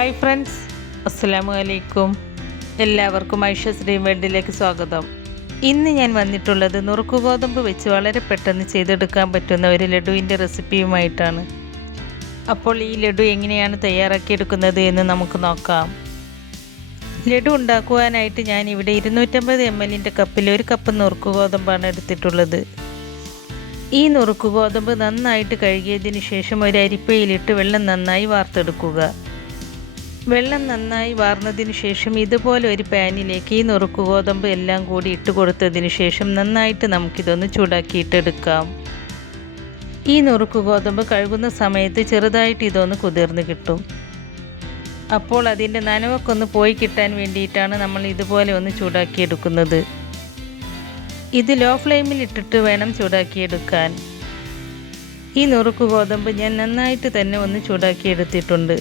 Hi friends, അസ്സലാമു അലൈക്കും. എല്ലാവർക്കും ഐഷസ് ഡ്രീം വേൾഡിലേക്ക് സ്വാഗതം. ഇന്ന് ഞാൻ വന്നിട്ടുള്ളത് നുറുക്ക് ഗോതമ്പ് വെച്ച് വളരെ പെട്ടെന്ന് ചെയ്തെടുക്കാൻ പറ്റുന്ന ഒരു ലഡുവിൻ്റെ റെസിപ്പിയുമായിട്ടാണ്. അപ്പോൾ ഈ ലഡു എങ്ങനെയാണ് തയ്യാറാക്കിയെടുക്കുന്നത് എന്ന് നമുക്ക് നോക്കാം. ലഡു ഉണ്ടാക്കുവാനായിട്ട് ഞാനിവിടെ 250 ml കപ്പിൽ 1 കപ്പ് നുറുക്ക് ഗോതമ്പാണ് എടുത്തിട്ടുള്ളത്. ഈ നുറുക്ക് ഗോതമ്പ് നന്നായിട്ട് കഴുകിയതിന് ശേഷം ഒരു അരിപ്പയിലിട്ട് വെള്ളം നന്നായി വാർത്തെടുക്കുക. വെള്ളം നന്നായി വാർന്നതിന് ശേഷം ഇതുപോലെ ഒരു പാനിലേക്ക് ഈ നുറുക്ക് ഗോതമ്പ് എല്ലാം കൂടി ഇട്ട് കൊടുത്തതിന് ശേഷം നന്നായിട്ട് നമുക്കിതൊന്ന് ചൂടാക്കിയിട്ടെടുക്കാം. ഈ നുറുക്ക് ഗോതമ്പ് കഴുകുന്ന സമയത്ത് ചെറുതായിട്ട് ഇതൊന്ന് കുതിർന്ന് കിട്ടും. അപ്പോൾ അതിൻ്റെ നനവൊക്കെ ഒന്ന് പോയി കിട്ടാൻ വേണ്ടിയിട്ടാണ് നമ്മൾ ഇതുപോലെ ഒന്ന് ചൂടാക്കിയെടുക്കുന്നത്. ഇത് ലോ ഫ്ലെയിമിൽ ഇട്ടിട്ട് വേണം ചൂടാക്കിയെടുക്കാൻ. ഈ നുറുക്ക് ഗോതമ്പ് ഞാൻ നന്നായിട്ട് തന്നെ ഒന്ന് ചൂടാക്കിയെടുത്തിട്ടുണ്ട്.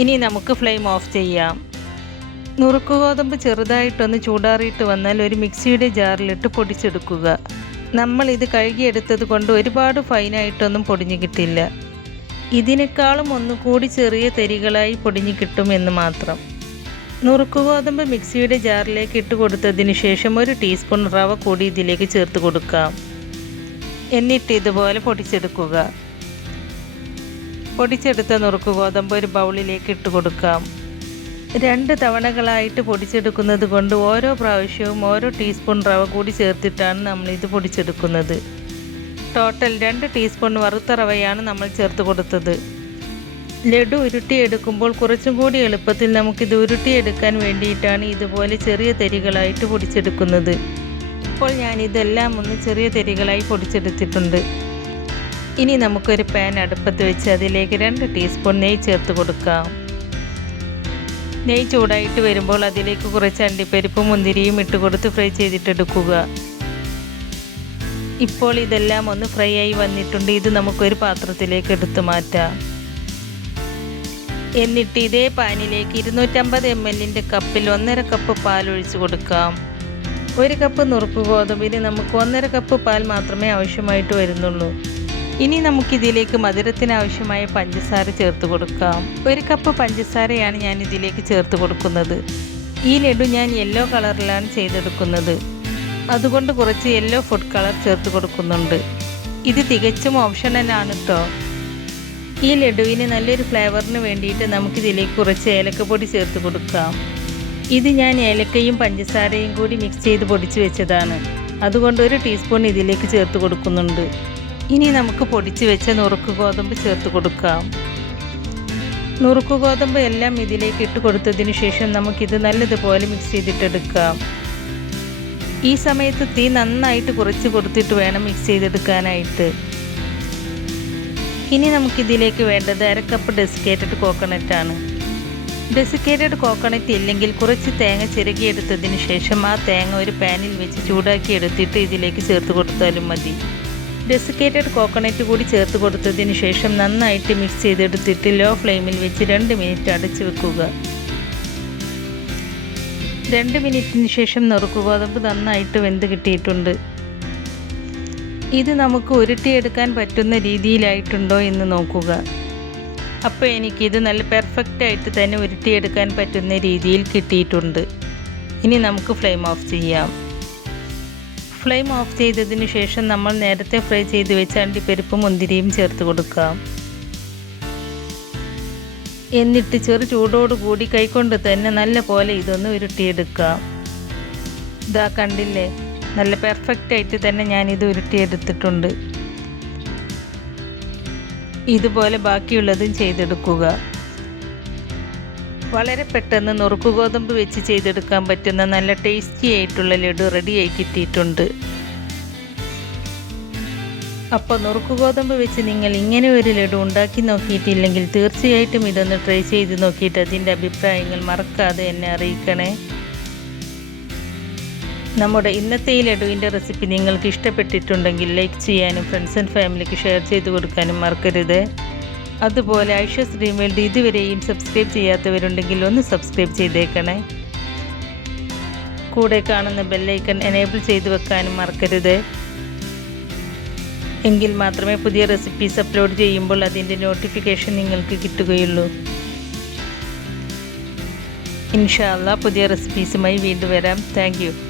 ഇനി നമുക്ക് ഫ്ലെയിം ഓഫ് ചെയ്യാം. നുറുക്ക് ഗോതമ്പ് ചെറുതായിട്ടൊന്ന് ചൂടാറിയിട്ട് വന്നാൽ ഒരു മിക്സിയുടെ ജാറിലിട്ട് പൊടിച്ചെടുക്കുക. നമ്മൾ ഇത് കഴുകിയെടുത്തത് കൊണ്ട് ഒരുപാട് ഫൈനായിട്ടൊന്നും പൊടിഞ്ഞു കിട്ടില്ല. ഇതിനേക്കാളും ഒന്നുകൂടി ചെറിയ തരികളായി പൊടിഞ്ഞു കിട്ടുമെന്ന് മാത്രം. നുറുക്ക് ഗോതമ്പ് മിക്സിയുടെ ജാറിലേക്ക് ഇട്ട് കൊടുത്തതിന് ശേഷം 1 ടീസ്പൂൺ റവ കൂടി ഇതിലേക്ക് ചേർത്ത് കൊടുക്കാം. എന്നിട്ട് ഇതുപോലെ പൊടിച്ചെടുക്കുക. പൊടിച്ചെടുത്ത നുറുക്ക് ഗോതമ്പ് ഒരു ബൗളിലേക്ക് ഇട്ട് കൊടുക്കാം. 2 തവണകളായിട്ട് പൊടിച്ചെടുക്കുന്നത് കൊണ്ട് ഓരോ പ്രാവശ്യവും ഓരോ ടീസ്പൂൺ റവ കൂടി ചേർത്തിട്ടാണ് നമ്മളിത് പൊടിച്ചെടുക്കുന്നത്. ടോട്ടൽ 2 ടീസ്പൂൺ വറുത്ത റവയാണ് നമ്മൾ ചേർത്ത് കൊടുത്തത്. ലഡു ഉരുട്ടിയെടുക്കുമ്പോൾ കുറച്ചും കൂടി എളുപ്പത്തിൽ നമുക്കിത് ഉരുട്ടിയെടുക്കാൻ വേണ്ടിയിട്ടാണ് ഇതുപോലെ ചെറിയ തരികളായിട്ട് പൊടിച്ചെടുക്കുന്നത്. ഇപ്പോൾ ഞാനിതെല്ലാം ഒന്ന് ചെറിയ തരികളായി പൊടിച്ചെടുത്തിട്ടുണ്ട്. ഇനി നമുക്കൊരു പാൻ അടുപ്പത്ത് വെച്ച് അതിലേക്ക് 2 ടീസ്പൂൺ നെയ്യ് ചേർത്ത് കൊടുക്കാം. നെയ്യ് ചൂടായിട്ട് വരുമ്പോൾ അതിലേക്ക് കുറച്ച് അണ്ടിപ്പരിപ്പും മുന്തിരിയും ഇട്ട് കൊടുത്ത് ഫ്രൈ ചെയ്തിട്ടെടുക്കുക. ഇപ്പോൾ ഇതെല്ലാം ഒന്ന് ഫ്രൈ ആയി വന്നിട്ടുണ്ട്. ഇത് നമുക്കൊരു പാത്രത്തിലേക്ക് എടുത്തു മാറ്റാം. എന്നിട്ട് ഇതേ പാനിലേക്ക് 250 ml കപ്പിൽ 1.5 കപ്പ് പാൽ ഒഴിച്ചു കൊടുക്കാം. 1 കപ്പ് നുറുക്ക് ഗോതമ്പിന് നമുക്ക് 1.5 കപ്പ് പാൽ മാത്രമേ ആവശ്യമായിട്ട് വരുന്നുള്ളൂ. ഇനി നമുക്കിതിലേക്ക് മധുരത്തിന് ആവശ്യമായ പഞ്ചസാര ചേർത്ത് കൊടുക്കാം. 1 കപ്പ് പഞ്ചസാരയാണ് ഞാൻ ഇതിലേക്ക് ചേർത്ത് കൊടുക്കുന്നത്. ഈ ലഡു ഞാൻ യെല്ലോ കളറിലാണ് ചെയ്തെടുക്കുന്നത്. അതുകൊണ്ട് കുറച്ച് യെല്ലോ ഫുഡ് കളർ ചേർത്ത് കൊടുക്കുന്നുണ്ട്. ഇത് തികച്ചും ഓപ്ഷണലാണ് കേട്ടോ. ഈ ലഡുവിന് നല്ലൊരു ഫ്ലേവറിന് വേണ്ടിയിട്ട് നമുക്കിതിലേക്ക് കുറച്ച് ഏലക്കപ്പൊടി ചേർത്ത് കൊടുക്കാം. ഇത് ഞാൻ ഏലക്കയും പഞ്ചസാരയും കൂടി മിക്സ് ചെയ്ത് പൊടിച്ച് വെച്ചതാണ്. അതുകൊണ്ട് 1 ടീസ്പൂൺ ഇതിലേക്ക് ചേർത്ത് കൊടുക്കുന്നുണ്ട്. ഇനി നമുക്ക് പൊടിച്ച് വെച്ച നുറുക്ക് ഗോതമ്പ് ചേർത്ത് കൊടുക്കാം. നുറുക്ക് ഗോതമ്പ് എല്ലാം ഇതിലേക്ക് ഇട്ട് കൊടുത്തതിന് ശേഷം നമുക്കിത് നല്ലതുപോലെ മിക്സ് ചെയ്തിട്ടെടുക്കാം. ഈ സമയത്ത് തീ നന്നായിട്ട് കുറച്ച് കൊടുത്തിട്ട് വേണം മിക്സ് ചെയ്തെടുക്കാനായിട്ട്. ഇനി നമുക്കിതിലേക്ക് വേണ്ടത് 1/2 കപ്പ് ഡെസിക്കേറ്റഡ് കോക്കനട്ടാണ്. ഡെസിക്കേറ്റഡ് കോക്കനട്ട് ഇല്ലെങ്കിൽ കുറച്ച് തേങ്ങ ചിരകിയെടുത്തതിന് ശേഷം ആ തേങ്ങ ഒരു പാനിൽ വെച്ച് ചൂടാക്കി എടുത്തിട്ട് ഇതിലേക്ക് ചേർത്ത് കൊടുത്താലും മതി. ഡെസിക്കേറ്റഡ് കോക്കനട്ട് കൂടി ചേർത്ത് കൊടുത്തതിന് ശേഷം നന്നായിട്ട് മിക്സ് ചെയ്തെടുത്തിട്ട് ലോ ഫ്ലെയിമിൽ വെച്ച് 2 മിനിറ്റ് അടച്ചു വെക്കുക. 2 മിനിറ്റിന് ശേഷം നുറുക്ക് ഗോതമ്പ് നന്നായിട്ട് വെന്ത് കിട്ടിയിട്ടുണ്ട്. ഇത് നമുക്ക് ഉരുട്ടിയെടുക്കാൻ പറ്റുന്ന രീതിയിലായിട്ടുണ്ടോ എന്ന് നോക്കുക. അപ്പോൾ എനിക്കിത് നല്ല പെർഫെക്റ്റായിട്ട് തന്നെ ഉരുട്ടിയെടുക്കാൻ പറ്റുന്ന രീതിയിൽ കിട്ടിയിട്ടുണ്ട്. ഇനി നമുക്ക് ഫ്ലെയിം ഓഫ് ചെയ്യാം. ഫ്ലെയിം ഓഫ് ചെയ്തതിന് ശേഷം നമ്മൾ നേരത്തെ ഫ്രൈ ചെയ്ത് വെച്ച അണ്ടിപ്പരിപ്പും മുന്തിരിയും ചേർത്ത് കൊടുക്കാം. എന്നിട്ട് ചെറു ചൂടോടുകൂടി കൈകൊണ്ട് തന്നെ നല്ല പോലെ ഇതൊന്ന് ഉരുട്ടിയെടുക്കാം. ഇതാ കണ്ടില്ലേ, നല്ല പെർഫെക്റ്റായിട്ട് തന്നെ ഞാനിത് ഉരുട്ടിയെടുത്തിട്ടുണ്ട്. ഇതുപോലെ ബാക്കിയുള്ളതും ചെയ്തെടുക്കുക. വളരെ പെട്ടെന്ന് നുറുക്ക് ഗോതമ്പ് വെച്ച് ചെയ്തെടുക്കാൻ പറ്റുന്ന നല്ല ടേസ്റ്റി ആയിട്ടുള്ള ലഡു റെഡിയായി കിട്ടിയിട്ടുണ്ട്. അപ്പോൾ നുറുക്ക് ഗോതമ്പ് വെച്ച് നിങ്ങൾ ഇങ്ങനെ ഒരു ലഡു ഉണ്ടാക്കി നോക്കിയിട്ടില്ലെങ്കിൽ തീർച്ചയായിട്ടും ഇതൊന്ന് ട്രൈ ചെയ്ത് നോക്കിയിട്ട് അതിൻ്റെ അഭിപ്രായങ്ങൾ മറക്കാതെ എന്നെ അറിയിക്കണേ. നമ്മുടെ ഇന്നത്തെ ഈ ലഡുവിൻ്റെ റെസിപ്പി നിങ്ങൾക്ക് ഇഷ്ടപ്പെട്ടിട്ടുണ്ടെങ്കിൽ ലൈക്ക് ചെയ്യാനും ഫ്രണ്ട്സ് ആൻഡ് ഫാമിലിക്ക് ഷെയർ ചെയ്ത് കൊടുക്കാനും മറക്കരുത്. അതുപോലെ ഐഷസ് ഡ്രീം വേൾഡ് ഇതുവരെയും സബ്സ്ക്രൈബ് ചെയ്യാത്തവരുണ്ടെങ്കിൽ ഒന്ന് സബ്സ്ക്രൈബ് ചെയ്തേക്കണേ. കൂടെ കാണുന്ന ബെല്ലൈക്കൺ എനേബിൾ ചെയ്ത് വെക്കാനും മറക്കരുത്. എങ്കിൽ മാത്രമേ പുതിയ റെസിപ്പീസ് അപ്ലോഡ് ചെയ്യുമ്പോൾ അതിൻ്റെ നോട്ടിഫിക്കേഷൻ നിങ്ങൾക്ക് കിട്ടുകയുള്ളൂ. ഇൻഷാ അല്ലാ പുതിയ റെസിപ്പീസുമായി വീണ്ടും വരാം. Thank you.